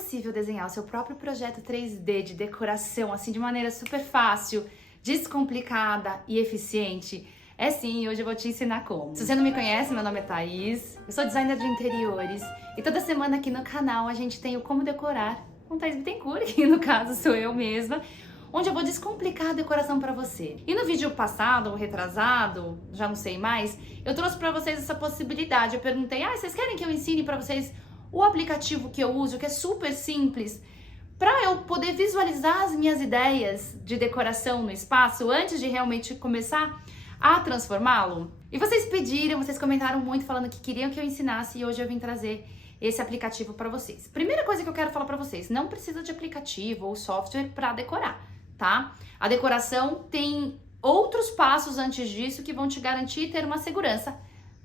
possível desenhar o seu próprio projeto 3D de decoração, assim, de maneira super fácil, descomplicada e eficiente? É sim, hoje eu vou te ensinar como. Se você não me conhece, meu nome é Thaís, eu sou designer de interiores e toda semana aqui no canal a gente tem o Como Decorar com Thaís Bittencourt, que no caso sou eu mesma, onde eu vou descomplicar a decoração pra você. E no vídeo passado, ou retrasado, já não sei mais, eu trouxe pra vocês essa possibilidade. Eu perguntei, vocês querem que eu ensine pra vocês o aplicativo que eu uso, que é super simples, pra eu poder visualizar as minhas ideias de decoração no espaço antes de realmente começar a transformá-lo? E vocês pediram, vocês comentaram muito falando que queriam que eu ensinasse e hoje eu vim trazer esse aplicativo pra vocês. Primeira coisa que eu quero falar pra vocês, não precisa de aplicativo ou software pra decorar, tá? A decoração tem outros passos antes disso que vão te garantir ter uma segurança.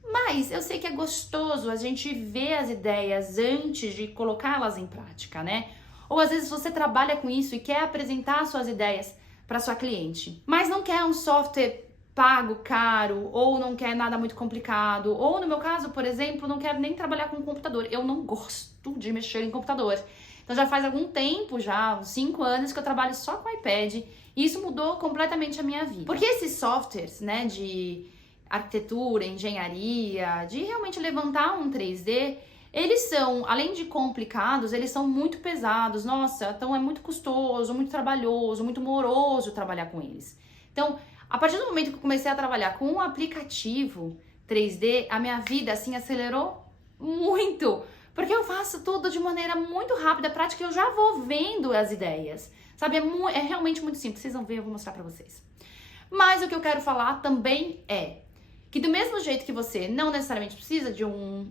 Mas eu sei que é gostoso a gente ver as ideias antes de colocá-las em prática, né? Ou às vezes você trabalha com isso e quer apresentar suas ideias para sua cliente, mas não quer um software pago, caro, ou não quer nada muito complicado, ou no meu caso, por exemplo, não quero nem trabalhar com computador. Eu não gosto de mexer em computador. Então já faz algum tempo, já uns 5 anos que eu trabalho só com iPad e isso mudou completamente a minha vida. Porque esses softwares, né, de arquitetura, engenharia, de realmente levantar um 3D, eles são, além de complicados, eles são muito pesados. Nossa, então é muito custoso, muito trabalhoso, muito moroso trabalhar com eles. Então, a partir do momento que eu comecei a trabalhar com um aplicativo 3D, a minha vida, assim, acelerou muito. Porque eu faço tudo de maneira muito rápida, prática, e eu já vou vendo as ideias. Sabe, é realmente muito simples. Vocês vão ver, eu vou mostrar pra vocês. Mas o que eu quero falar também é que do mesmo jeito que você não necessariamente precisa de um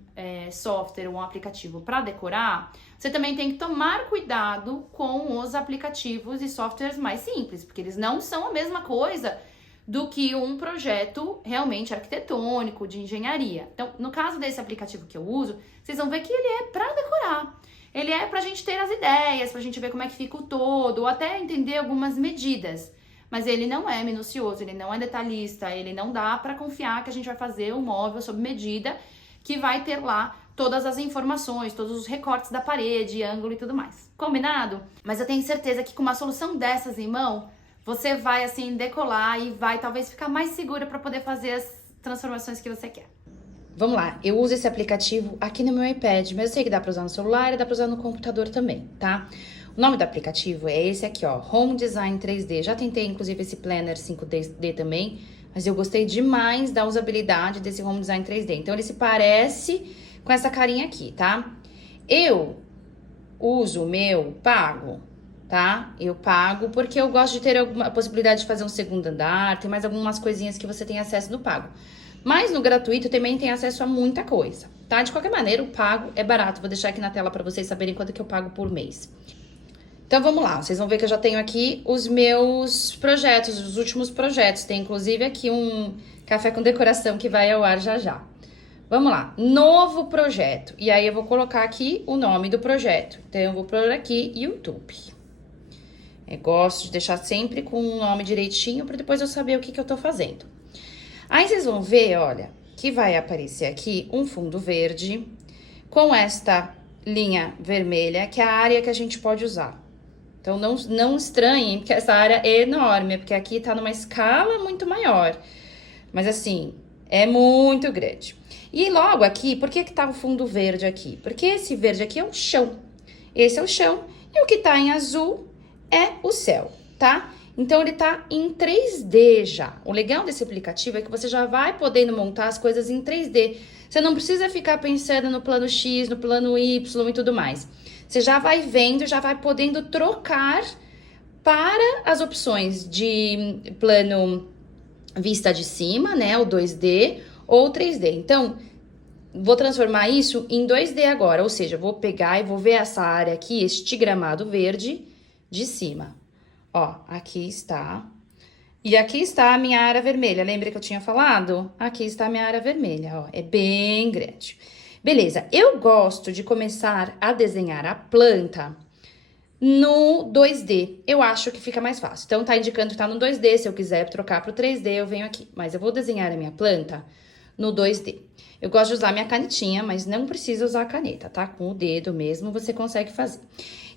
software ou um aplicativo para decorar, você também tem que tomar cuidado com os aplicativos e softwares mais simples, porque eles não são a mesma coisa do que um projeto realmente arquitetônico, de engenharia. Então, no caso desse aplicativo que eu uso, vocês vão ver que ele é para decorar. Ele é pra gente ter as ideias, pra gente ver como é que fica o todo, ou até entender algumas medidas. Mas ele não é minucioso, ele não é detalhista, ele não dá pra confiar que a gente vai fazer um móvel sob medida que vai ter lá todas as informações, todos os recortes da parede, ângulo e tudo mais. Combinado? Mas eu tenho certeza que com uma solução dessas em mão, você vai assim decolar e vai talvez ficar mais segura para poder fazer as transformações que você quer. Vamos lá, eu uso esse aplicativo aqui no meu iPad, mas eu sei que dá para usar no celular e dá para usar no computador também, tá? O nome do aplicativo é esse aqui, ó, Home Design 3D. Já tentei, inclusive, esse Planner 5D também, mas eu gostei demais da usabilidade desse Home Design 3D. Então, ele se parece com essa carinha aqui, tá? Eu uso o meu pago, tá? Eu pago porque eu gosto de ter a possibilidade de fazer um segundo andar, tem mais algumas coisinhas que você tem acesso no pago. Mas no gratuito também tem acesso a muita coisa, tá? De qualquer maneira, o pago é barato. Vou deixar aqui na tela para vocês saberem quanto que eu pago por mês. Então, vamos lá. Vocês vão ver que eu já tenho aqui os meus projetos, os últimos projetos. Tem, inclusive, aqui um café com decoração que vai ao ar já já. Vamos lá. Novo projeto. E aí, eu vou colocar aqui o nome do projeto. Então, eu vou pôr aqui YouTube. Eu gosto de deixar sempre com o nome direitinho para depois eu saber o que eu tô fazendo. Aí vocês vão ver, olha, que vai aparecer aqui um fundo verde com esta linha vermelha, que é a área que a gente pode usar. Então, não estranhem, porque essa área é enorme, porque aqui tá numa escala muito maior. Mas assim, é muito grande. E logo aqui, por que tá o fundo verde aqui? Porque esse verde aqui é o chão. Esse é o chão e o que tá em azul é o céu, tá? Então, ele tá em 3D já. O legal desse aplicativo é que você já vai podendo montar as coisas em 3D. Você não precisa ficar pensando no plano X, no plano Y e tudo mais. Você já vai vendo, já vai podendo trocar para as opções de plano vista de cima, né? O 2D ou 3D. Então, vou transformar isso em 2D agora. Ou seja, vou pegar e vou ver essa área aqui, este gramado verde de cima. Ó, aqui está. E aqui está a minha área vermelha. Lembra que eu tinha falado? Aqui está a minha área vermelha, ó. É bem grande. Beleza, eu gosto de começar a desenhar a planta no 2D. Eu acho que fica mais fácil. Então, tá indicando que tá no 2D. Se eu quiser trocar pro 3D, eu venho aqui. Mas eu vou desenhar a minha planta no 2D. Eu gosto de usar minha canetinha, mas não precisa usar a caneta, tá? Com o dedo mesmo você consegue fazer.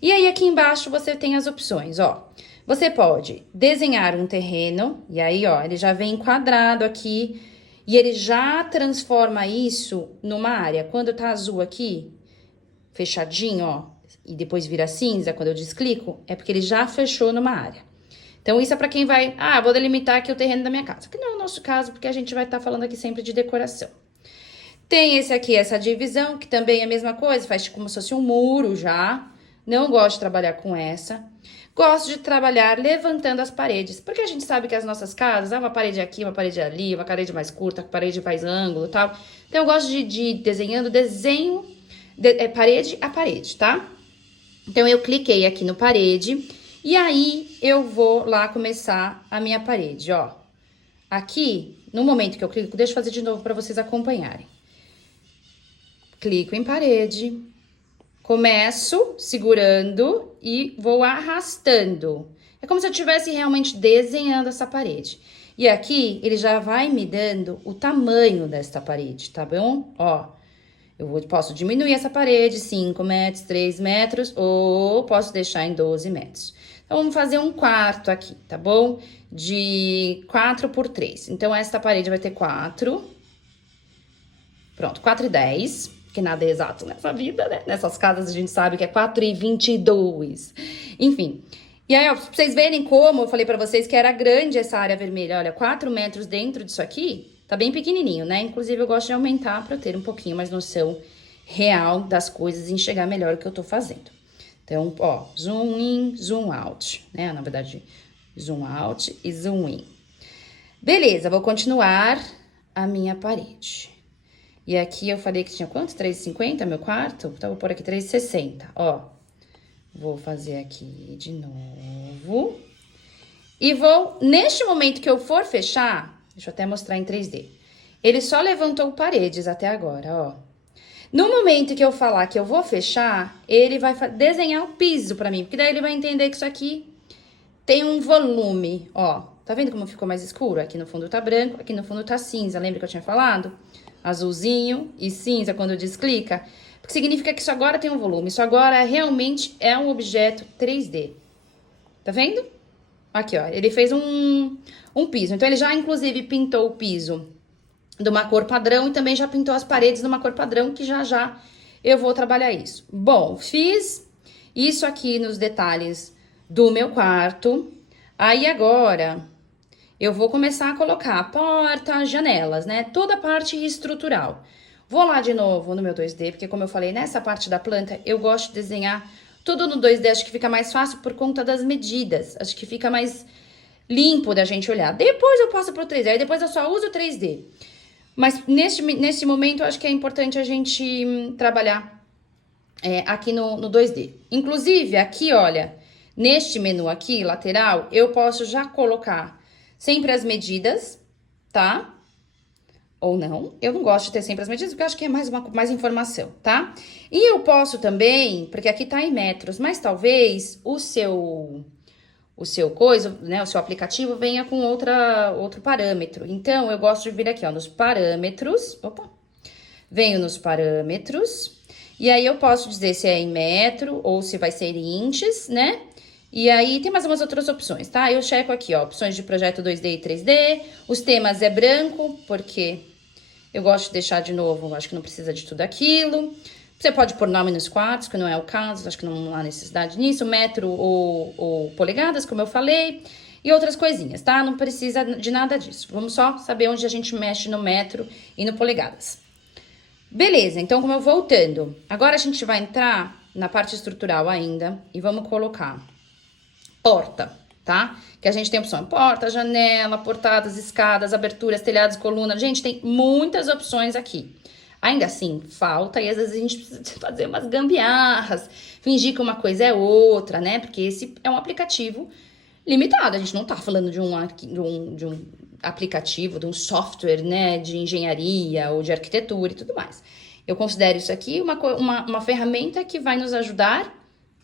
E aí, aqui embaixo, você tem as opções, ó. Você pode desenhar um terreno, e aí, ó, ele já vem enquadrado aqui, e ele já transforma isso numa área. Quando tá azul aqui, fechadinho, ó, e depois vira cinza, quando eu desclico, é porque ele já fechou numa área. Então, isso é pra quem vai, vou delimitar aqui o terreno da minha casa. Que não é o nosso caso, porque a gente vai estar falando aqui sempre de decoração. Tem esse aqui, essa divisão, que também é a mesma coisa, faz como se fosse um muro já. Não gosto de trabalhar com essa. Gosto de trabalhar levantando as paredes, porque a gente sabe que as nossas casas, uma parede aqui, uma parede ali, uma parede mais curta, uma parede mais ângulo e tal. Então, eu gosto de ir desenhando parede a parede, tá? Então, eu cliquei aqui no parede e aí eu vou lá começar a minha parede, ó. Aqui, no momento que eu clico, deixa eu fazer de novo para vocês acompanharem. Clico em parede, começo segurando e vou arrastando. É como se eu estivesse realmente desenhando essa parede. E aqui, ele já vai me dando o tamanho desta parede, tá bom? Ó, posso diminuir essa parede, 5 metros, 3 metros, ou posso deixar em 12 metros. Então, vamos fazer um quarto aqui, tá bom? De 4 por 3. Então, esta parede vai ter 4. Pronto, 4,10. Que nada é exato nessa vida, né? Nessas casas a gente sabe que é 4,22. Enfim. E aí, ó, pra vocês verem como eu falei pra vocês que era grande essa área vermelha. Olha, 4 metros dentro disso aqui, tá bem pequenininho, né? Inclusive, eu gosto de aumentar pra eu ter um pouquinho mais noção real das coisas e enxergar melhor o que eu tô fazendo. Então, ó, zoom in, zoom out, né? Na verdade, zoom out e zoom in. Beleza, vou continuar a minha parede. E aqui eu falei que tinha quanto? 3,50 meu quarto? Então, vou pôr aqui 3,60, ó. Vou fazer aqui de novo. E vou, neste momento que eu for fechar, deixa eu até mostrar em 3D. Ele só levantou paredes até agora, ó. No momento que eu falar que eu vou fechar, ele vai desenhar o piso pra mim. Porque daí ele vai entender que isso aqui tem um volume, ó. Tá vendo como ficou mais escuro? Aqui no fundo tá branco, aqui no fundo tá cinza. Lembra que eu tinha falado? Azulzinho e cinza quando desclica, porque significa que isso agora tem um volume, isso agora realmente é um objeto 3D. Tá vendo? Aqui, ó, ele fez um piso, então ele já inclusive pintou o piso de uma cor padrão e também já pintou as paredes de uma cor padrão, que já eu vou trabalhar isso. Bom, fiz isso aqui nos detalhes do meu quarto, aí agora eu vou começar a colocar porta, janelas, né? Toda a parte estrutural. Vou lá de novo no meu 2D, porque como eu falei, nessa parte da planta, eu gosto de desenhar tudo no 2D. Acho que fica mais fácil por conta das medidas. Acho que fica mais limpo da gente olhar. Depois eu passo pro 3D, aí depois eu só uso o 3D. Mas neste momento, eu acho que é importante a gente trabalhar aqui no 2D. Inclusive, aqui, olha, neste menu aqui, lateral, eu posso já colocar sempre as medidas, tá? Ou não. Eu não gosto de ter sempre as medidas, porque eu acho que é mais informação, tá? E eu posso também, porque aqui tá em metros, mas talvez o seu coisa, né, o seu aplicativo venha com outro parâmetro. Então, eu gosto de vir aqui, ó, nos parâmetros. Opa! Venho nos parâmetros. E aí, eu posso dizer se é em metro ou se vai ser em inches, né? E aí, tem mais umas outras opções, tá? Eu checo aqui, ó, opções de projeto 2D e 3D. Os temas é branco, porque eu gosto de deixar de novo, acho que não precisa de tudo aquilo. Você pode pôr nome nos quadros, que não é o caso, acho que não há necessidade nisso. Metro ou polegadas, como eu falei. E outras coisinhas, tá? Não precisa de nada disso. Vamos só saber onde a gente mexe no metro e no polegadas. Beleza, então, como eu voltando. Agora a gente vai entrar na parte estrutural ainda e vamos colocar porta, tá? Que a gente tem opção porta, janela, portadas, escadas, aberturas, telhados, coluna. Gente, tem muitas opções aqui. Ainda assim, falta e às vezes a gente precisa fazer umas gambiarras, fingir que uma coisa é outra, né? Porque esse é um aplicativo limitado. A gente não tá falando de um aplicativo, de um software, né? De engenharia ou de arquitetura e tudo mais. Eu considero isso aqui uma ferramenta que vai nos ajudar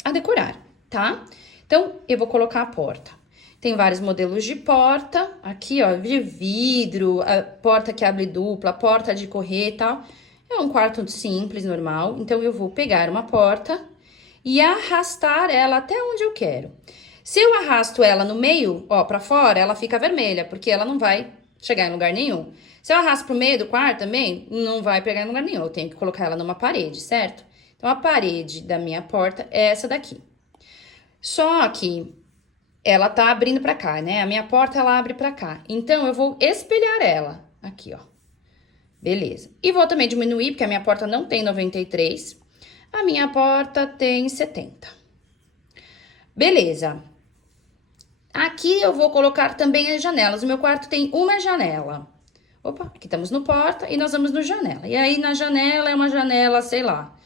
a decorar, tá? Então, eu vou colocar a porta. Tem vários modelos de porta, aqui ó, de vidro, a porta que abre dupla, porta de correr e tal. É um quarto simples, normal, então eu vou pegar uma porta e arrastar ela até onde eu quero. Se eu arrasto ela no meio, ó, pra fora, ela fica vermelha, porque ela não vai chegar em lugar nenhum. Se eu arrasto pro meio do quarto também, não vai pegar em lugar nenhum, eu tenho que colocar ela numa parede, certo? Então, a parede da minha porta é essa daqui. Só que ela tá abrindo pra cá, né? A minha porta, ela abre pra cá. Então, eu vou espelhar ela aqui, ó. Beleza. E vou também diminuir, porque a minha porta não tem 93. A minha porta tem 70. Beleza. Aqui eu vou colocar também as janelas. O meu quarto tem uma janela. Opa, aqui estamos no porta e nós vamos no janela. E aí, na janela é uma janela, sei lá.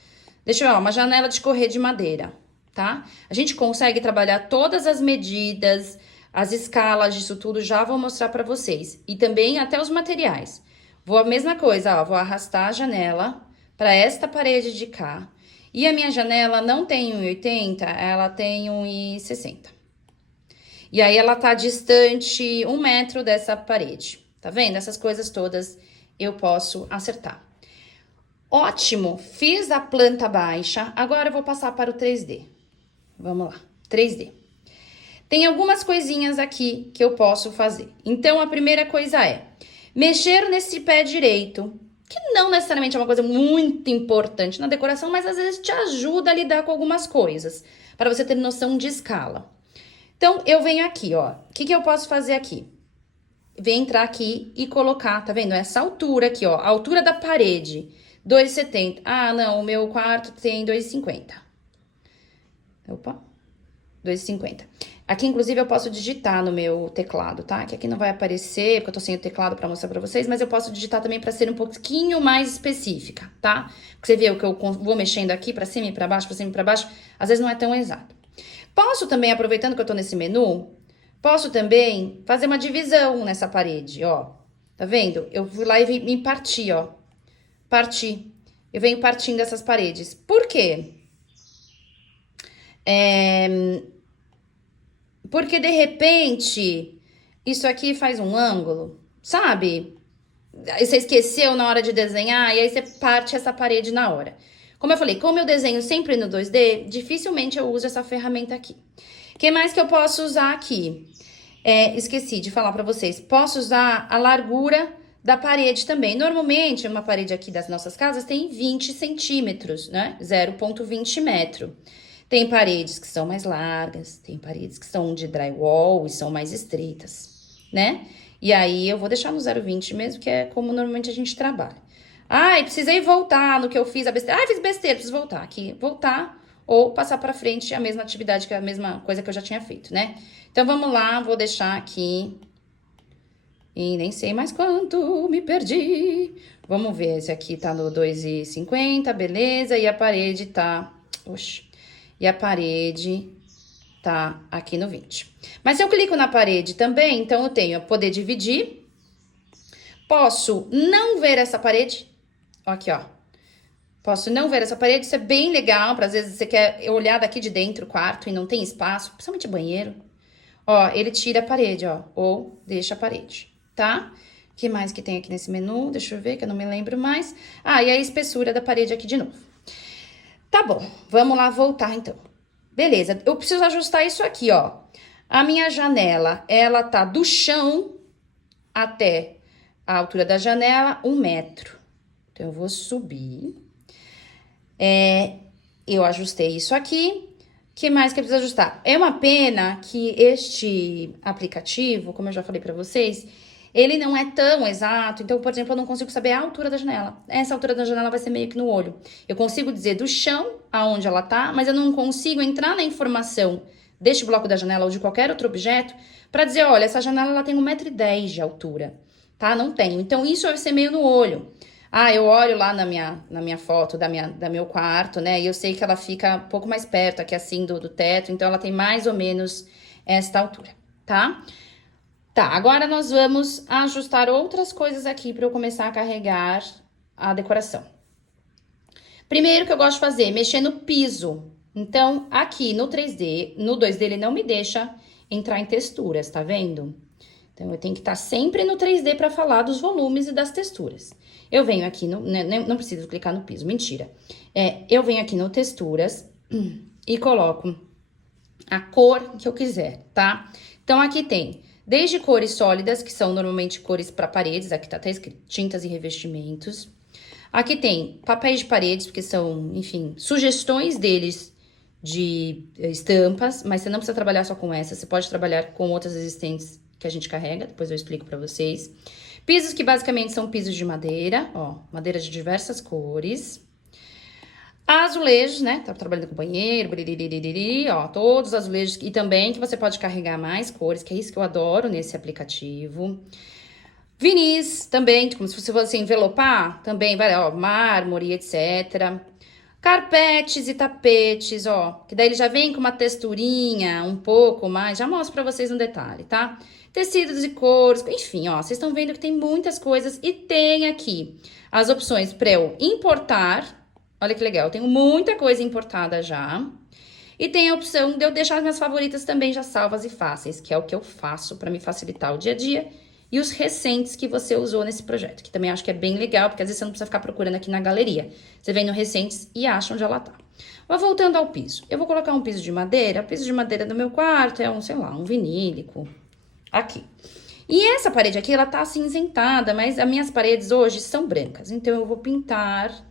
Deixa eu ver, uma janela de correr de madeira, tá? A gente consegue trabalhar todas as medidas, as escalas disso tudo, já vou mostrar pra vocês. E também até os materiais. Vou a mesma coisa, ó, vou arrastar a janela pra esta parede de cá. E a minha janela não tem 1,80, ela tem 1,60. E aí, ela tá distante 1 metro dessa parede. Tá vendo? Essas coisas todas eu posso acertar. Ótimo! Fiz a planta baixa. Agora eu vou passar para o 3D. Vamos lá. 3D. Tem algumas coisinhas aqui que eu posso fazer. Então, a primeira coisa é mexer nesse pé direito, que não necessariamente é uma coisa muito importante na decoração, mas às vezes te ajuda a lidar com algumas coisas, para você ter noção de escala. Então, eu venho aqui, ó. O que eu posso fazer aqui? Vem entrar aqui e colocar, tá vendo? Essa altura aqui, ó. A altura da parede, 2,70. Ah, não, o meu quarto tem 2,50. Opa, 2,50. Aqui, inclusive, eu posso digitar no meu teclado, tá? Que aqui não vai aparecer, porque eu tô sem o teclado pra mostrar pra vocês, mas eu posso digitar também pra ser um pouquinho mais específica, tá? Porque você vê o que eu vou mexendo aqui pra cima e pra baixo, às vezes não é tão exato. Posso também, aproveitando que eu tô nesse menu, posso também fazer uma divisão nessa parede, ó. Tá vendo? Eu fui lá e me parti, ó. Parti. Eu venho partindo essas paredes. Por quê? Porque, de repente, isso aqui faz um ângulo, sabe? Aí você esqueceu na hora de desenhar e aí você parte essa parede na hora. Como eu falei, como eu desenho sempre no 2D, dificilmente eu uso essa ferramenta aqui. O que mais que eu posso usar aqui? Esqueci de falar pra vocês. Posso usar a largura da parede também. Normalmente, uma parede aqui das nossas casas tem 20 centímetros, né? 0,20 metro. Tem paredes que são mais largas, tem paredes que são de drywall e são mais estreitas, né? E aí, eu vou deixar no 0,20 mesmo, que é como normalmente a gente trabalha. Ai, precisei voltar no que eu fiz a besteira. Ai, fiz besteira, preciso voltar aqui. Voltar ou passar pra frente a mesma atividade, que é a mesma coisa que eu já tinha feito, né? Então, vamos lá, vou deixar aqui. E nem sei mais quanto, me perdi. Vamos ver, esse aqui tá no 2,50, beleza. E a parede tá... Oxi. E a parede tá aqui no 20. Mas se eu clico na parede também, então eu tenho poder dividir. Posso não ver essa parede. Aqui, ó. Posso não ver essa parede, isso é bem legal, para às vezes você quer olhar daqui de dentro o quarto e não tem espaço, principalmente banheiro. Ó, ele tira a parede, ó, ou deixa a parede, tá? O que mais que tem aqui nesse menu? Deixa eu ver, que eu não me lembro mais. Ah, e a espessura da parede aqui de novo. Tá bom, vamos lá voltar então. Beleza, eu preciso ajustar isso aqui, ó. A minha janela, ela tá do chão até a altura da janela, 1 metro. Então, eu vou subir. Eu ajustei isso aqui. O que mais que eu preciso ajustar? É uma pena que este aplicativo, como eu já falei pra vocês, ele não é tão exato. Então, por exemplo, eu não consigo saber a altura da janela. Essa altura da janela vai ser meio que no olho. Eu consigo dizer do chão aonde ela tá, mas eu não consigo entrar na informação deste bloco da janela ou de qualquer outro objeto pra dizer, olha, essa janela ela tem 1,10 m de altura, tá? Não tenho. Então, isso vai ser meio no olho. Ah, eu olho lá na minha foto da meu quarto, né? E eu sei que ela fica um pouco mais perto aqui, assim, do teto. Então, ela tem mais ou menos esta altura, tá? Tá, agora nós vamos ajustar outras coisas aqui para eu começar a carregar a decoração. Primeiro que eu gosto de fazer, mexer no piso. Então, aqui no 3D, no 2D ele não me deixa entrar em texturas, tá vendo? Então, eu tenho que estar sempre no 3D para falar dos volumes e das texturas. Eu venho aqui, não preciso clicar no piso, mentira. Eu venho aqui no texturas e coloco a cor que eu quiser, tá? Então, aqui tem desde cores sólidas, que são normalmente cores para paredes, aqui tá até escrito tintas e revestimentos. Aqui tem papéis de paredes, porque são, enfim, sugestões deles de estampas, mas você não precisa trabalhar só com essa, você pode trabalhar com outras existentes que a gente carrega, depois eu explico pra vocês. Pisos que basicamente são pisos de madeira, ó, madeira de diversas cores. Azulejos, né, tá trabalhando com banheiro, ó, todos os azulejos, e também que você pode carregar mais cores, que é isso que eu adoro nesse aplicativo. Vinis também, como se você fosse envelopar, também vai, ó, mármore, etc. Carpetes e tapetes, ó, que daí ele já vem com uma texturinha um pouco mais, já mostro pra vocês no detalhe, tá? Tecidos e cores, enfim, ó, vocês estão vendo que tem muitas coisas e tem aqui as opções pra eu importar, olha que legal, eu tenho muita coisa importada já. E tem a opção de eu deixar as minhas favoritas também já salvas e fáceis, que é o que eu faço pra me facilitar o dia a dia. E os recentes que você usou nesse projeto, que também acho que é bem legal, porque às vezes você não precisa ficar procurando aqui na galeria. Você vem no recentes e acha onde ela tá. Mas voltando ao piso. Eu vou colocar um piso de madeira. O piso de madeira do meu quarto é um, sei lá, um vinílico. Aqui. E essa parede aqui, ela tá acinzentada, mas as minhas paredes hoje são brancas. Então, eu vou pintar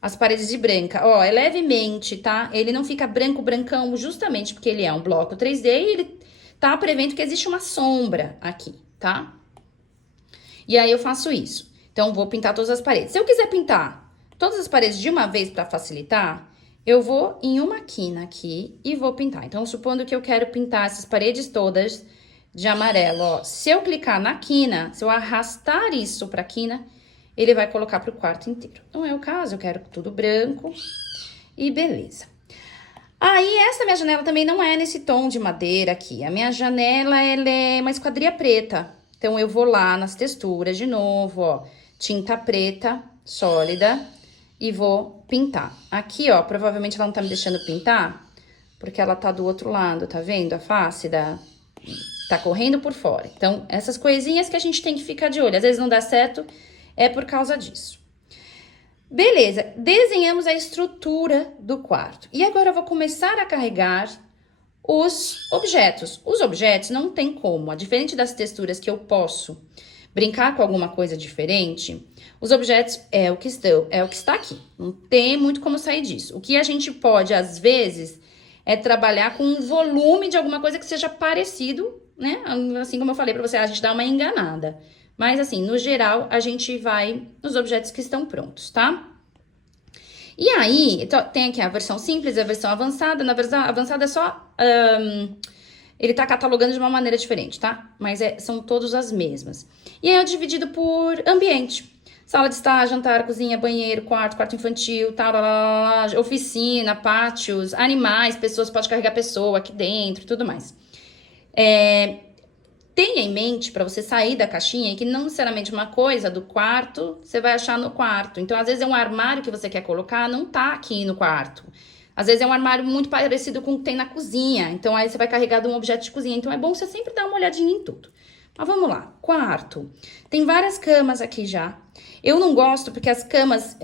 as paredes de branca. Ó, é levemente, tá? Ele não fica branco, brancão, justamente porque ele é um bloco 3D e ele tá prevendo que existe uma sombra aqui, tá? E aí, eu faço isso. Então, vou pintar todas as paredes. Se eu quiser pintar todas as paredes de uma vez pra facilitar, eu vou em uma quina aqui e vou pintar. Então, supondo que eu quero pintar essas paredes todas de amarelo, ó. Se eu clicar na quina, se eu arrastar isso pra quina, ele vai colocar pro quarto inteiro. Não é o caso, eu quero tudo branco e beleza. Aí, essa minha janela também não é nesse tom de madeira aqui. A minha janela, ela é uma esquadria preta. Então, eu vou lá nas texturas de novo, ó. Tinta preta, sólida, e vou pintar. Aqui, ó, provavelmente ela não tá me deixando pintar, porque ela tá do outro lado, tá vendo? A face tá correndo por fora. Então, essas coisinhas que a gente tem que ficar de olho. Às vezes não dá certo, é por causa disso. Beleza, desenhamos a estrutura do quarto. E agora eu vou começar a carregar os objetos. Os objetos não tem como, diferente das texturas que eu posso brincar com alguma coisa diferente, os objetos é o que está aqui. Não tem muito como sair disso. O que a gente pode, às vezes, é trabalhar com um volume de alguma coisa que seja parecido, né? Assim como eu falei pra você, a gente dá uma enganada. Mas, assim, no geral, a gente vai nos objetos que estão prontos, tá? E aí, tem aqui a versão simples e a versão avançada. Na versão avançada é só... ele tá catalogando de uma maneira diferente, tá? Mas são todas as mesmas. E aí, é dividido por ambiente. Sala de estar, jantar, cozinha, banheiro, quarto infantil, tal, oficina, pátios, animais, pessoas, pode carregar pessoa aqui dentro e tudo mais. Tenha em mente, para você sair da caixinha, que não necessariamente uma coisa do quarto você vai achar no quarto. Então, às vezes é um armário que você quer colocar, não tá aqui no quarto. Às vezes é um armário muito parecido com o que tem na cozinha. Então, aí você vai carregar de um objeto de cozinha. Então, é bom você sempre dar uma olhadinha em tudo. Mas vamos lá. Quarto. Tem várias camas aqui já. Eu não gosto porque as camas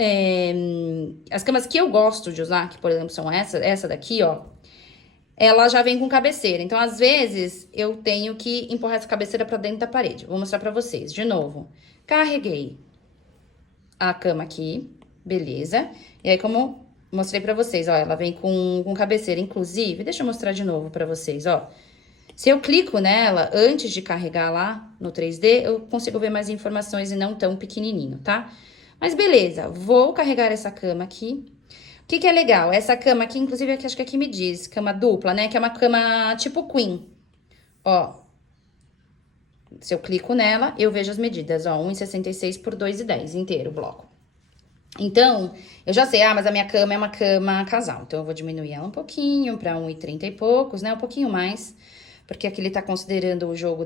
que eu gosto de usar, que por exemplo são essa daqui, ó. Ela já vem com cabeceira. Então, às vezes, eu tenho que empurrar essa cabeceira pra dentro da parede. Vou mostrar pra vocês. De novo. Carreguei a cama aqui. Beleza. E aí, como mostrei pra vocês, ó, ela vem com cabeceira. Inclusive, deixa eu mostrar de novo pra vocês, ó. Se eu clico nela, antes de carregar lá no 3D, eu consigo ver mais informações e não tão pequenininho, tá? Mas beleza, vou carregar essa cama aqui. O que é legal? Essa cama aqui, inclusive, acho que aqui me diz, cama dupla, né? Que é uma cama tipo queen. Ó, se eu clico nela, eu vejo as medidas, ó, 1,66 por 2,10 inteiro o bloco. Então, eu já sei, mas a minha cama é uma cama casal. Então, eu vou diminuir ela um pouquinho pra 1,30 e poucos, né? Um pouquinho mais, porque aqui ele tá considerando o jogo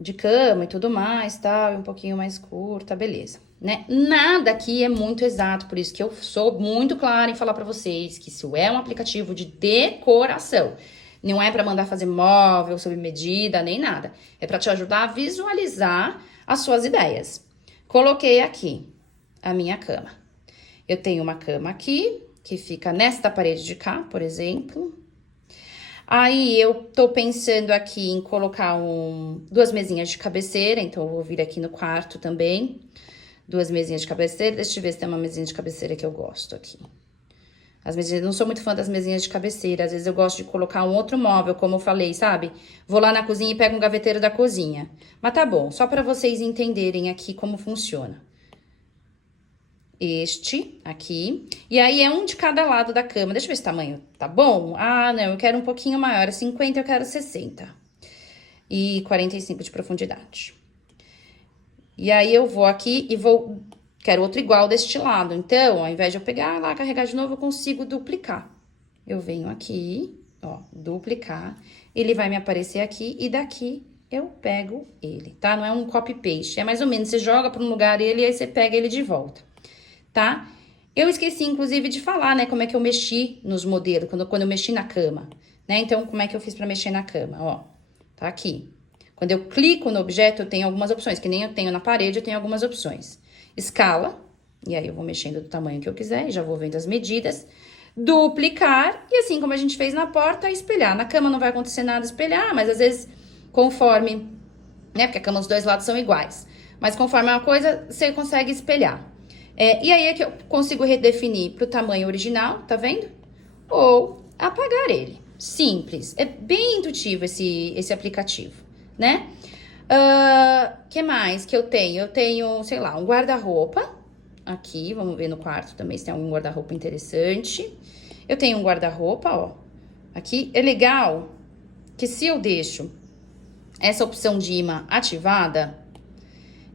de cama e tudo mais, tal, e um pouquinho mais curta, beleza, né? Nada aqui é muito exato, por isso que eu sou muito clara em falar pra vocês que isso é um aplicativo de decoração. Não é pra mandar fazer móvel sob medida, nem nada. É pra te ajudar a visualizar as suas ideias. Coloquei aqui a minha cama. Eu tenho uma cama aqui, que fica nesta parede de cá, por exemplo. Aí, eu tô pensando aqui em colocar duas mesinhas de cabeceira, então eu vou vir aqui no quarto também. Duas mesinhas de cabeceira, deixa eu ver se tem uma mesinha de cabeceira que eu gosto aqui. As mesinhas, não sou muito fã das mesinhas de cabeceira, às vezes eu gosto de colocar um outro móvel, como eu falei, sabe? Vou lá na cozinha e pego um gaveteiro da cozinha. Mas tá bom, só pra vocês entenderem aqui como funciona. Este aqui. E aí, é um de cada lado da cama. Deixa eu ver se o tamanho tá bom. Ah, não, eu quero um pouquinho maior. 50, eu quero 60. E 45 de profundidade. E aí, eu vou aqui e quero outro igual deste lado. Então, ao invés de eu pegar lá, carregar de novo, eu consigo duplicar. Eu venho aqui, ó, duplicar. Ele vai me aparecer aqui e daqui eu pego ele, tá? Não é um copy-paste. É mais ou menos, você joga para um lugar ele e aí você pega ele de volta. Tá? Eu esqueci, inclusive, de falar, né, como é que eu mexi nos modelos, quando eu mexi na cama, né? Então, como é que eu fiz pra mexer na cama, ó, tá aqui. Quando eu clico no objeto, eu tenho algumas opções, que nem eu tenho na parede, eu tenho algumas opções. Escala, e aí eu vou mexendo do tamanho que eu quiser, e já vou vendo as medidas. Duplicar, e assim como a gente fez na porta, espelhar. Na cama não vai acontecer nada espelhar, mas às vezes, conforme, né, porque a cama, os dois lados são iguais. Mas conforme é uma coisa, você consegue espelhar. E aí é que eu consigo redefinir pro tamanho original, tá vendo? Ou apagar ele. Simples. É bem intuitivo esse aplicativo, né? Que mais que eu tenho? Eu tenho, sei lá, um guarda-roupa. Aqui, vamos ver no quarto também se tem algum guarda-roupa interessante. Eu tenho um guarda-roupa, ó. Aqui é legal que se eu deixo essa opção de imã ativada,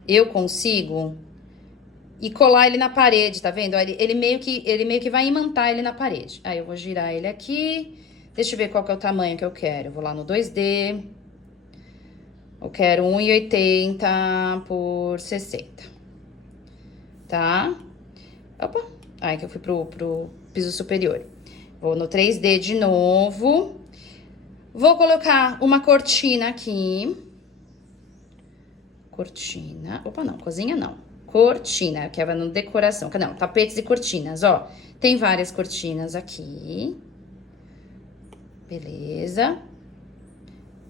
eu consigo e colar ele na parede, tá vendo? Ele meio que vai imantar ele na parede. Aí eu vou girar ele aqui. Deixa eu ver qual que é o tamanho que eu quero. Eu vou lá no 2D. Eu quero 1,80 por 60. Tá? Opa. Aí que eu fui pro piso superior. Vou no 3D de novo. Vou colocar uma cortina aqui. Cortina. Opa, não. Cozinha não. Cortina, que é no decoração. Não, tapetes e cortinas, ó. Tem várias cortinas aqui. Beleza.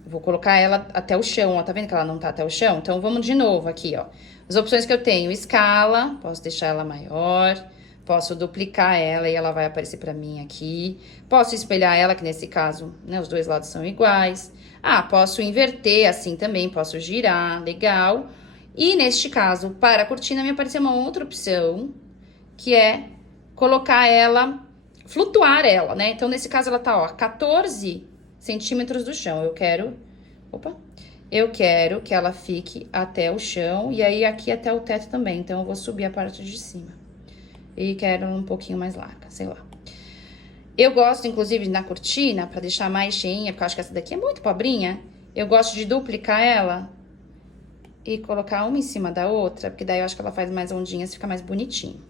Vou colocar ela até o chão, ó. Tá vendo que ela não tá até o chão? Então, vamos de novo aqui, ó. As opções que eu tenho, escala. Posso deixar ela maior. Posso duplicar ela e ela vai aparecer pra mim aqui. Posso espelhar ela, que nesse caso, né, os dois lados são iguais. Ah, posso inverter assim também, posso girar, legal. E neste caso, para a cortina, me apareceu uma outra opção, que é colocar ela, flutuar ela, né? Então, nesse caso, ela tá, ó, 14 centímetros do chão. Eu quero que ela fique até o chão e aí aqui até o teto também. Então, eu vou subir a parte de cima. E quero um pouquinho mais larga, sei lá. Eu gosto, inclusive, na cortina, pra deixar mais cheinha, porque eu acho que essa daqui é muito pobrinha. Eu gosto de duplicar ela e colocar uma em cima da outra, porque daí eu acho que ela faz mais ondinhas, fica mais bonitinho.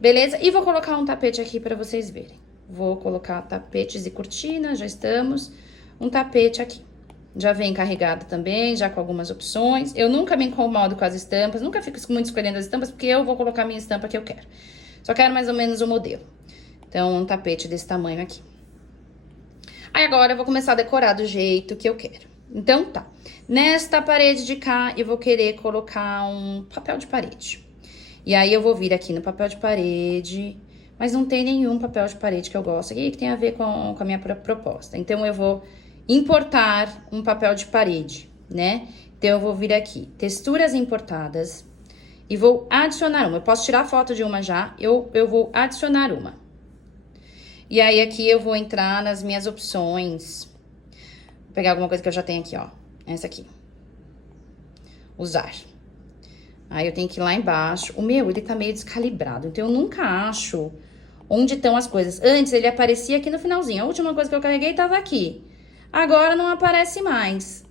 Beleza? E vou colocar um tapete aqui pra vocês verem. Vou colocar tapetes e cortinas, já estamos. Um tapete aqui. Já vem carregado também, já com algumas opções. Eu nunca me incomodo com as estampas, nunca fico muito escolhendo as estampas, porque eu vou colocar a minha estampa que eu quero. Só quero mais ou menos o modelo. Então, um tapete desse tamanho aqui. Aí, agora eu vou começar a decorar do jeito que eu quero. Então, tá. Nesta parede de cá, eu vou querer colocar um papel de parede. E aí, eu vou vir aqui no papel de parede, mas não tem nenhum papel de parede que eu gosto aqui, que tem a ver com a minha proposta. Então, eu vou importar um papel de parede, né? Então, eu vou vir aqui, texturas importadas, e vou adicionar uma. Eu posso tirar foto de uma já, eu vou adicionar uma. E aí, aqui eu vou entrar nas minhas opções. Vou pegar alguma coisa que eu já tenho aqui, ó. Essa aqui. Usar. Aí, eu tenho que ir lá embaixo. O meu, ele tá meio descalibrado, então eu nunca acho onde estão as coisas. Antes, ele aparecia aqui no finalzinho. A última coisa que eu carreguei tava aqui. Agora, não aparece mais.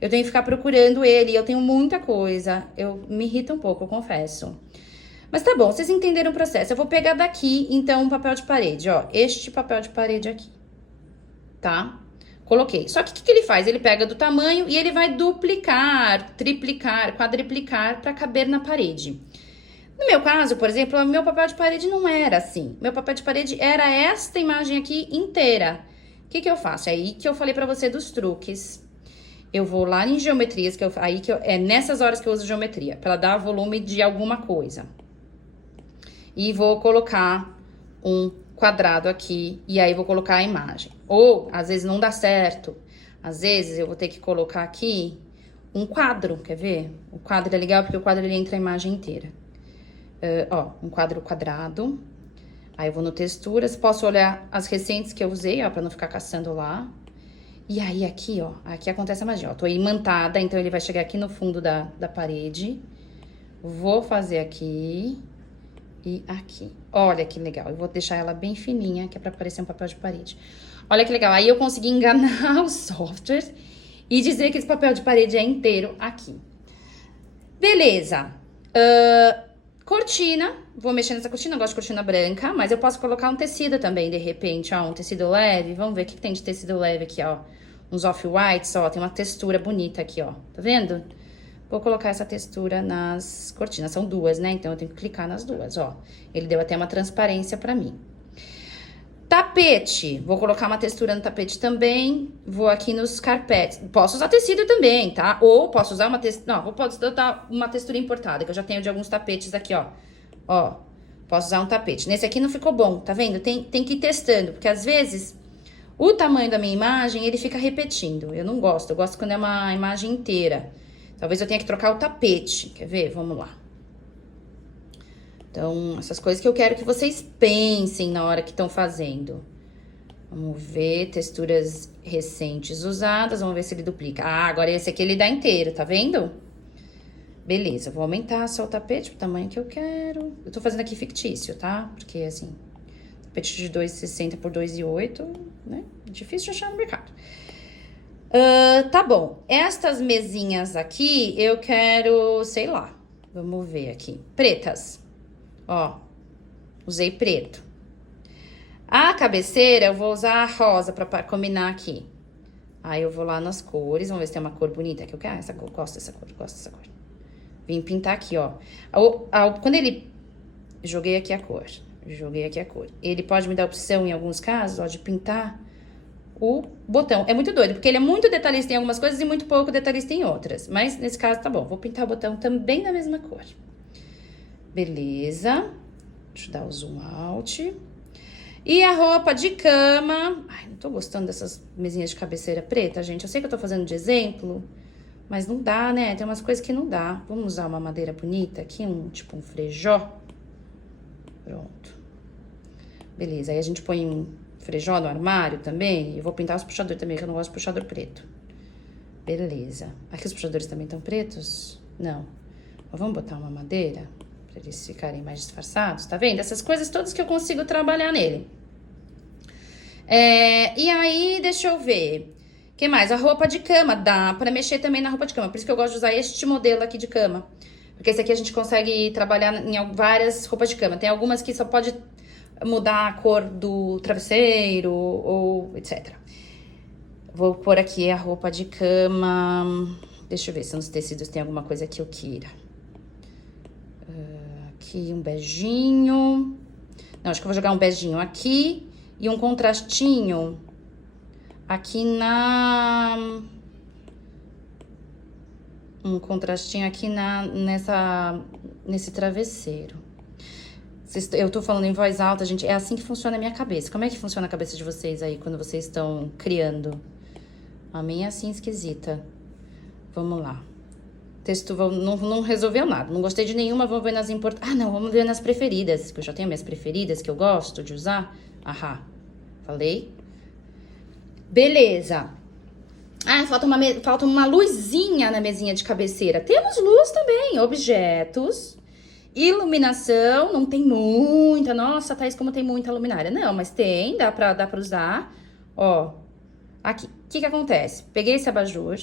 Eu tenho que ficar procurando ele, eu tenho muita coisa. Me irrita um pouco, eu confesso. Mas tá bom, vocês entenderam o processo. Eu vou pegar daqui, então, um papel de parede, ó. Este papel de parede aqui, tá? Coloquei. Só que o que ele faz? Ele pega do tamanho e ele vai duplicar, triplicar, quadriplicar para caber na parede. No meu caso, por exemplo, meu papel de parede não era assim. Meu papel de parede era esta imagem aqui inteira. O que eu faço? É aí que eu falei pra você dos truques. Eu vou lá em geometrias, é nessas horas que eu uso geometria, pra dar volume de alguma coisa. E vou colocar um quadrado aqui, e aí vou colocar a imagem. Ou, às vezes não dá certo. Às vezes eu vou ter que colocar aqui um quadro, quer ver? O quadro é legal porque o quadro ele entra a imagem inteira. Um quadro quadrado. Aí eu vou no texturas, posso olhar as recentes que eu usei, ó, pra não ficar caçando lá. E aí aqui, ó, aqui acontece a magia, ó. Tô imantada, então ele vai chegar aqui no fundo da parede. Vou fazer aqui e aqui. Olha que legal, eu vou deixar ela bem fininha, que é pra parecer um papel de parede. Olha que legal, aí eu consegui enganar o software e dizer que esse papel de parede é inteiro aqui. Beleza. Cortina, vou mexer nessa cortina, eu gosto de cortina branca, mas eu posso colocar um tecido também, de repente, ó, um tecido leve. Vamos ver o que tem de tecido leve aqui, ó. Uns off-whites, ó, tem uma textura bonita aqui, ó. Tá vendo? Vou colocar essa textura nas cortinas, são duas, né? Então eu tenho que clicar nas duas, ó. Ele deu até uma transparência pra mim. Tapete, vou colocar uma textura no tapete também. Vou aqui nos carpetes. Posso usar tecido também, tá? Ou posso usar uma textura... Não, posso usar uma textura importada, que eu já tenho de alguns tapetes aqui, ó. Ó, posso usar um tapete. Nesse aqui não ficou bom, tá vendo? Tem que ir testando, porque às vezes o tamanho da minha imagem, ele fica repetindo. Eu não gosto, eu gosto quando é uma imagem inteira. Talvez eu tenha que trocar o tapete. Quer ver? Vamos lá. Então, essas coisas que eu quero que vocês pensem na hora que estão fazendo. Vamos ver, texturas recentes usadas, vamos ver se ele duplica. Ah, agora esse aqui ele dá inteiro, tá vendo? Beleza, vou aumentar só o tapete pro tamanho que eu quero. Eu tô fazendo aqui fictício, tá? Porque, assim, tapete de 2,60 por 2,8, né? Difícil de achar no mercado. Tá bom, estas mesinhas aqui, eu quero, sei lá, vamos ver aqui, pretas. Ó, usei preto. A cabeceira eu vou usar rosa pra combinar aqui. Aí eu vou lá nas cores, vamos ver se tem uma cor bonita que eu quero. Essa cor, gosto dessa cor, gosto dessa cor. Vim pintar aqui, ó. Quando ele... Joguei aqui a cor. Ele pode me dar a opção, em alguns casos, ó, de pintar o botão. É muito doido, porque ele é muito detalhista em algumas coisas e muito pouco detalhista em outras. Mas, nesse caso, tá bom. Vou pintar o botão também da mesma cor. Beleza. Deixa eu dar o zoom out. E a roupa de cama... Ai, não tô gostando dessas mesinhas de cabeceira preta, gente. Eu sei que eu tô fazendo de exemplo, mas não dá, né? Tem umas coisas que não dá. Vamos usar uma madeira bonita aqui, tipo um frejó. Pronto. Beleza, aí a gente põe um frejó no armário também. Eu vou pintar os puxadores também, que eu não gosto de puxador preto. Beleza. Aqui os puxadores também estão pretos? Não. Mas vamos botar uma madeira, pra eles ficarem mais disfarçados, tá vendo? Essas coisas todas que eu consigo trabalhar nele. E aí, deixa eu ver. O que mais? A roupa de cama. Dá pra mexer também na roupa de cama. Por isso que eu gosto de usar este modelo aqui de cama. Porque esse aqui a gente consegue trabalhar em várias roupas de cama. Tem algumas que só pode mudar a cor do travesseiro ou etc. Vou pôr aqui a roupa de cama. Deixa eu ver se nos tecidos tem alguma coisa que eu queira. Aqui um beijinho. Não, acho que eu vou jogar um beijinho aqui e um contrastinho aqui um contrastinho aqui nesse travesseiro. Eu tô falando em voz alta, gente, é assim que funciona a minha cabeça. Como é que funciona a cabeça de vocês aí quando vocês estão criando? A minha é assim, esquisita. Vamos lá. Texto não resolveu nada, não gostei de nenhuma, vamos ver nas importantes. Ah, não, vamos ver nas preferidas, que eu já tenho minhas preferidas que eu gosto de usar. Ahá, falei. Beleza. Ah, falta uma luzinha na mesinha de cabeceira. Temos luz também, objetos, iluminação, não tem muita. Nossa, Thaís, como tem muita luminária. Não, mas tem, dá pra usar. Ó, aqui, o que acontece? Peguei esse abajur,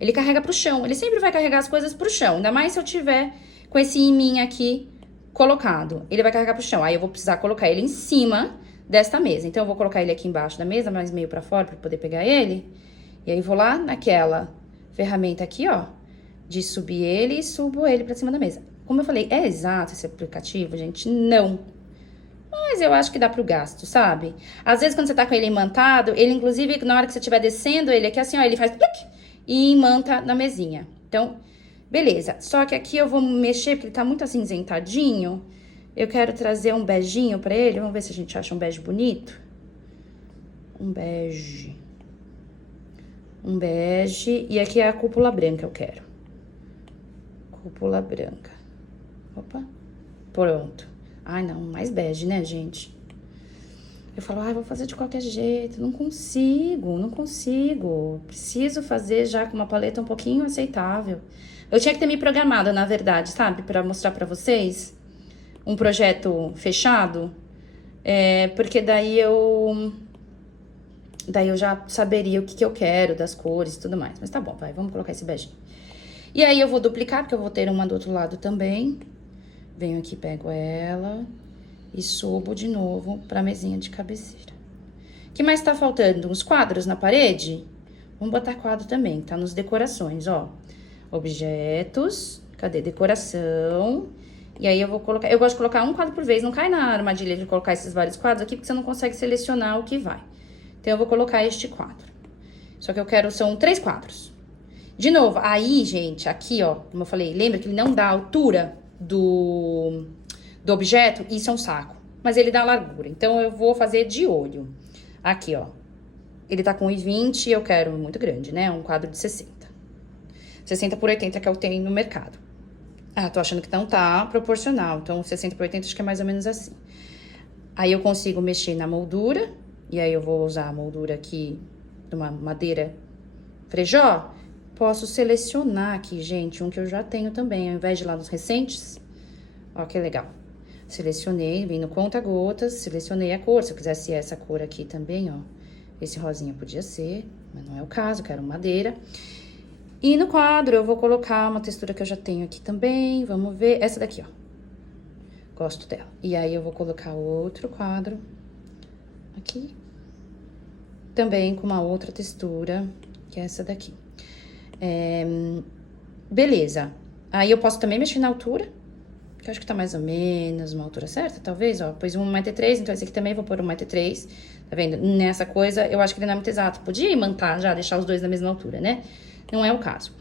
ele carrega pro chão, ele sempre vai carregar as coisas pro chão, ainda mais se eu tiver com esse imã aqui colocado, ele vai carregar pro chão. Aí eu vou precisar colocar ele em cima desta mesa. Então, eu vou colocar ele aqui embaixo da mesa, mais meio pra fora, pra poder pegar ele. E aí, vou lá naquela ferramenta aqui, ó, de subir ele e subo ele pra cima da mesa. Como eu falei, é exato esse aplicativo, gente? Não. Mas eu acho que dá pro gasto, sabe? Às vezes, quando você tá com ele imantado, ele, inclusive, na hora que você estiver descendo ele aqui, assim, ó, ele faz... e imanta na mesinha. Então, beleza. Só que aqui eu vou mexer, porque ele tá muito acinzentadinho. Eu quero trazer um beijinho pra ele. Vamos ver se a gente acha um bege bonito. Um bege. Um bege. E aqui é a cúpula branca eu quero. Cúpula branca. Opa. Pronto. Ai, não. Mais bege, né, gente? Eu falo, ai, vou fazer de qualquer jeito. Não consigo. Preciso fazer já com uma paleta um pouquinho aceitável. Eu tinha que ter me programado, na verdade, sabe? Pra mostrar pra vocês um projeto fechado. Porque daí eu já saberia o que eu quero, das cores e tudo mais. Mas tá bom, vai, vamos colocar esse beijinho. E aí eu vou duplicar, porque eu vou ter uma do outro lado também. Venho aqui, pego ela e subo de novo pra mesinha de cabeceira. O que mais tá faltando? Uns quadros na parede? Vamos botar quadro também, tá nos decorações, ó. Objetos, cadê? Decoração. E aí eu vou colocar, eu gosto de colocar um quadro por vez, não cai na armadilha de colocar esses vários quadros aqui, porque você não consegue selecionar o que vai. Então, eu vou colocar este quadro. Só que eu quero, são 3 quadros. De novo, aí, gente, aqui, ó, como eu falei, lembra que ele não dá a altura do objeto? Isso é um saco. Mas ele dá a largura. Então, eu vou fazer de olho. Aqui, ó. Ele tá com 1,20 e eu quero muito grande, né? Um quadro de 60. 60 por 80 que eu tenho no mercado. Ah, tô achando que não tá proporcional. Então, 60 por 80 acho que é mais ou menos assim. Aí, eu consigo mexer na moldura. E aí, eu vou usar a moldura aqui de uma madeira frejó. Posso selecionar aqui, gente, um que eu já tenho também. Ao invés de ir lá nos recentes. Ó, que legal. Selecionei, vim no conta-gotas, selecionei a cor. Se eu quisesse essa cor aqui também, ó. Esse rosinha podia ser, mas não é o caso, eu quero madeira. E no quadro eu vou colocar uma textura que eu já tenho aqui também. Vamos ver, essa daqui, ó. Gosto dela. E aí eu vou colocar outro quadro aqui. Também com uma outra textura, que é essa daqui. Beleza. Aí eu posso também mexer na altura. Que eu acho que tá mais ou menos uma altura certa, talvez, ó. Pus 1,3 m, então esse aqui também vou pôr 1,3 m. Tá vendo? Nessa coisa, eu acho que ele não é muito exato. Podia imantar já, deixar os dois na mesma altura, né? Não é o caso.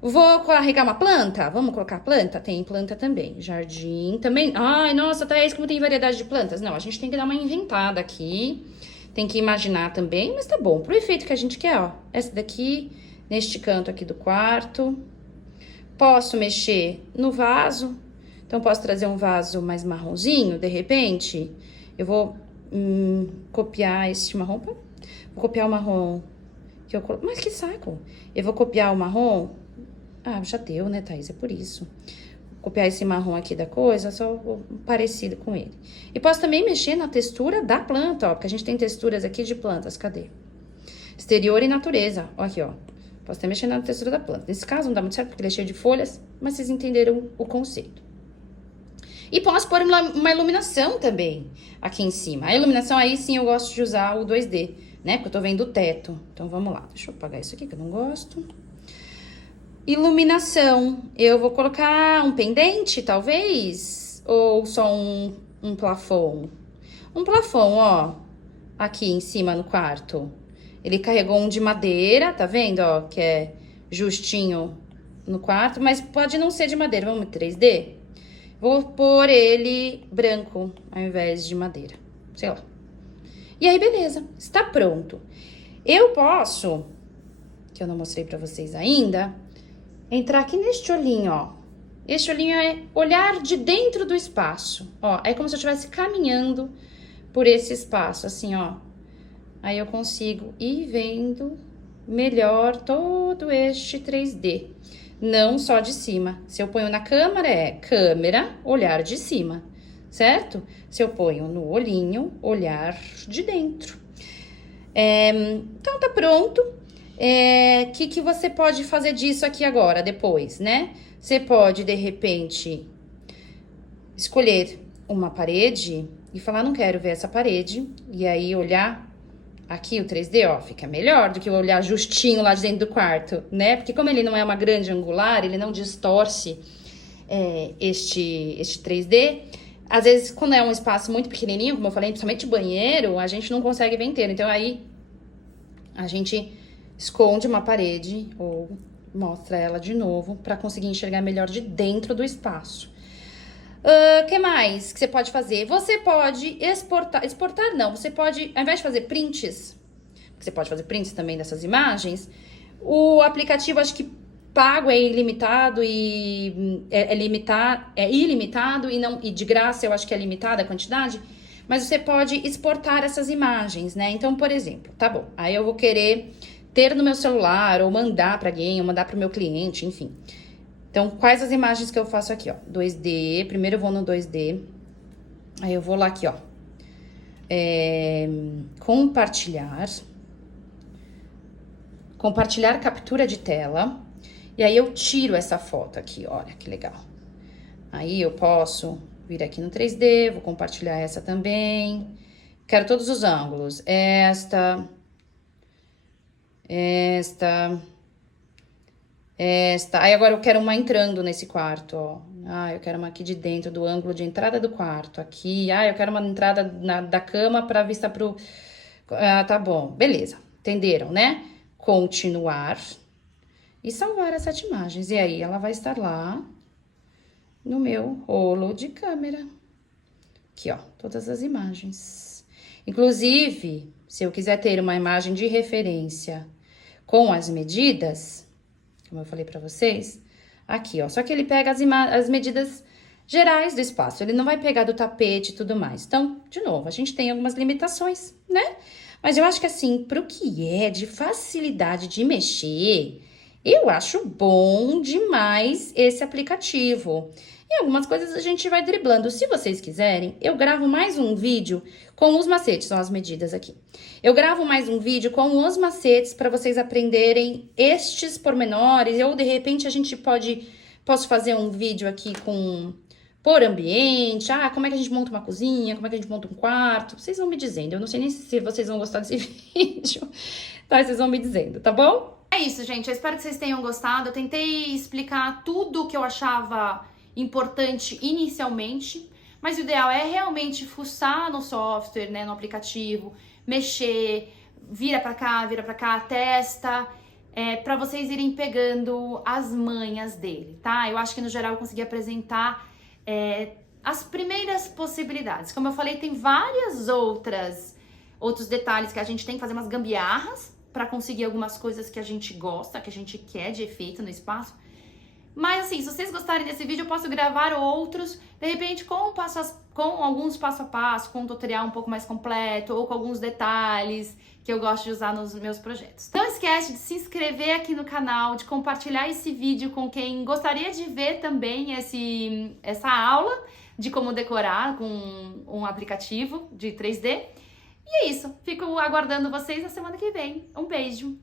Vou carregar uma planta? Vamos colocar planta? Tem planta também. Jardim também. Ai, nossa, Thaís, como tem variedade de plantas. Não, a gente tem que dar uma inventada aqui. Tem que imaginar também, mas tá bom. Pro efeito que a gente quer, ó. Essa daqui, neste canto aqui do quarto. Posso mexer no vaso. Então, posso trazer um vaso mais marronzinho, de repente. Eu vou copiar este marrom. Vou copiar o marrom que eu coloquei. Mas que saco! Eu vou copiar o marrom. Ah, já deu, né, Thaís? É por isso. Vou copiar esse marrom aqui da coisa, só parecido com ele. E posso também mexer na textura da planta, ó. Porque a gente tem texturas aqui de plantas. Cadê? Exterior e natureza. Ó, aqui, ó. Posso até mexer na textura da planta. Nesse caso, não dá muito certo, porque ele é cheio de folhas. Mas vocês entenderam o conceito. E posso pôr uma iluminação também aqui em cima. A iluminação aí sim eu gosto de usar o 2D, né? Porque eu tô vendo o teto. Então vamos lá. Deixa eu apagar isso aqui que eu não gosto. Iluminação. Eu vou colocar um pendente, talvez? Ou só um plafon? Um plafon, ó. Aqui em cima no quarto. Ele carregou um de madeira, tá vendo, ó? Que é justinho no quarto. Mas pode não ser de madeira. Vamos 3D? Vou pôr ele branco, ao invés de madeira. Sei lá. E aí, beleza. Está pronto. Eu posso, que eu não mostrei pra vocês ainda, entrar aqui neste olhinho, ó. Este olhinho é olhar de dentro do espaço. Ó, é como se eu estivesse caminhando por esse espaço, assim, ó. Aí eu consigo ir vendo melhor todo este 3D. Não só de cima. Se eu ponho na câmera, é câmera, olhar de cima, certo? Se eu ponho no olhinho, olhar de dentro. Então, tá pronto. Que você pode fazer disso aqui agora, depois, né? Você pode, de repente, escolher uma parede e falar, não quero ver essa parede, e aí olhar aqui o 3D, ó, fica melhor do que eu olhar justinho lá de dentro do quarto, né? Porque como ele não é uma grande angular, ele não distorce este 3D, às vezes quando é um espaço muito pequenininho, como eu falei, principalmente banheiro, a gente não consegue ver inteiro. Então aí a gente esconde uma parede ou mostra ela de novo para conseguir enxergar melhor de dentro do espaço. Que mais que você pode fazer? Você pode exportar não, você pode, ao invés de fazer prints, você pode fazer prints também dessas imagens, o aplicativo, acho que pago é ilimitado e é ilimitado e de graça eu acho que é limitada a quantidade, mas você pode exportar essas imagens, né? Então, por exemplo, tá bom, aí eu vou querer ter no meu celular ou mandar para alguém, ou mandar para o meu cliente, enfim. Então, quais as imagens que eu faço aqui, ó? 2D, primeiro eu vou no 2D, aí eu vou lá aqui, ó, compartilhar captura de tela, e aí eu tiro essa foto aqui, olha que legal. Aí eu posso vir aqui no 3D, vou compartilhar essa também, quero todos os ângulos, esta, aí agora eu quero uma entrando nesse quarto, ó. Eu quero uma aqui de dentro, do ângulo de entrada do quarto, aqui. Eu quero uma entrada da cama para vista pro... tá bom, beleza, entenderam, né? Continuar e salvar essas imagens. E aí ela vai estar lá no meu rolo de câmera. Aqui, ó, todas as imagens. Inclusive, se eu quiser ter uma imagem de referência com as medidas, como eu falei pra vocês, aqui, ó. Só que ele pega as medidas gerais do espaço, ele não vai pegar do tapete e tudo mais. Então, de novo, a gente tem algumas limitações, né? Mas eu acho que assim, pro que é de facilidade de mexer, eu acho bom demais esse aplicativo. E algumas coisas a gente vai driblando. Se vocês quiserem, eu gravo mais um vídeo com os macetes, são as medidas aqui. Eu gravo mais um vídeo com os macetes para vocês aprenderem estes pormenores. Ou, de repente, posso fazer um vídeo aqui por ambiente. Como é que a gente monta uma cozinha, como é que a gente monta um quarto. Vocês vão me dizendo, eu não sei nem se vocês vão gostar desse vídeo. Tá, vocês vão me dizendo, tá bom? É isso, gente. Eu espero que vocês tenham gostado. Eu tentei explicar tudo o que eu achava importante inicialmente, mas o ideal é realmente fuçar no software, né, no aplicativo, mexer, vira pra cá, testa, pra vocês irem pegando as manhas dele, tá? Eu acho que no geral eu consegui apresentar as primeiras possibilidades. Como eu falei, tem várias outros detalhes que a gente tem que fazer umas gambiarras para conseguir algumas coisas que a gente gosta, que a gente quer de efeito no espaço. Mas assim, se vocês gostarem desse vídeo, eu posso gravar outros, de repente com alguns passo a passo, com um tutorial um pouco mais completo, ou com alguns detalhes que eu gosto de usar nos meus projetos. Não esquece de se inscrever aqui no canal, de compartilhar esse vídeo com quem gostaria de ver também essa aula de como decorar com um aplicativo de 3D. E é isso, fico aguardando vocês na semana que vem. Um beijo!